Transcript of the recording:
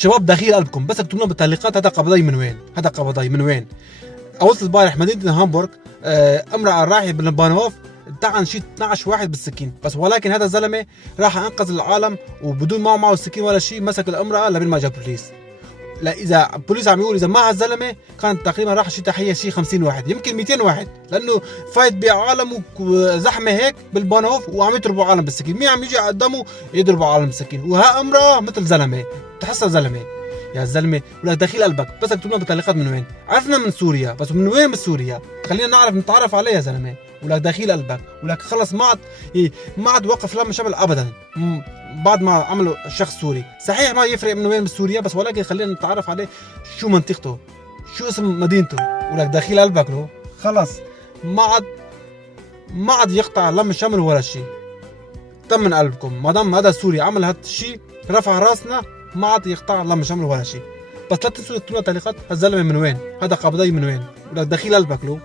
شباب داخل قلبكم بس اكتبوا لنا بالتعليقات هذا قبضاي من وين؟ هذا قبضاي من وين؟ أوصل البارح مدينة هامبورغ، امرأة راحت بالبانهوف طعن شيء 12 واحد بالسكين، بس ولكن هذا الزلمة راح أنقذ العالم وبدون ما معه السكين ولا شيء، مسك الامرأة لبين ما جاب البوليس. لا إذا البوليس عم يقول إذا ما هالزلمة كان تقريبا راح شيء تحية شيء 50 واحد يمكن 200 واحد، لأنه فايت بعالم وزحمة هيك بالبانهوف وعم يضربوا عالم بالسكين. مين عم يجي قدامه يضربوا عالم بالسكين؟ وها امرأة مثل زلمة تحسها زلمة. يا زلمه ولا داخل قلبك بس اكتب لنا بالتعليقات من وين. عرفنا من سوريا بس من وين؟ من سوريا. خلينا نعرف نتعرف عليه يا زلمه. ولا داخل قلبك ولك خلص ما عاد وقف لم شمل ابدا بعد ما عملوا شخص سوري. صحيح ما يفرق من وين بسوريا بس ولكن خلينا نتعرف عليه، شو منطقته، شو اسم مدينته. ولك داخل قلبك له خلص ما عاد يقطع لم شمل ولا شيء. طمن قلبكم ما دام هذا سوري عمل هذا الشيء رفع راسنا ما عاد يقطع الله مش عمله ولا شيء. بس لا تنسوا تكتبوا تعليقات هالزلمه من وين؟ هذا قبضاي من وين؟ ولك دخيل قلبك له.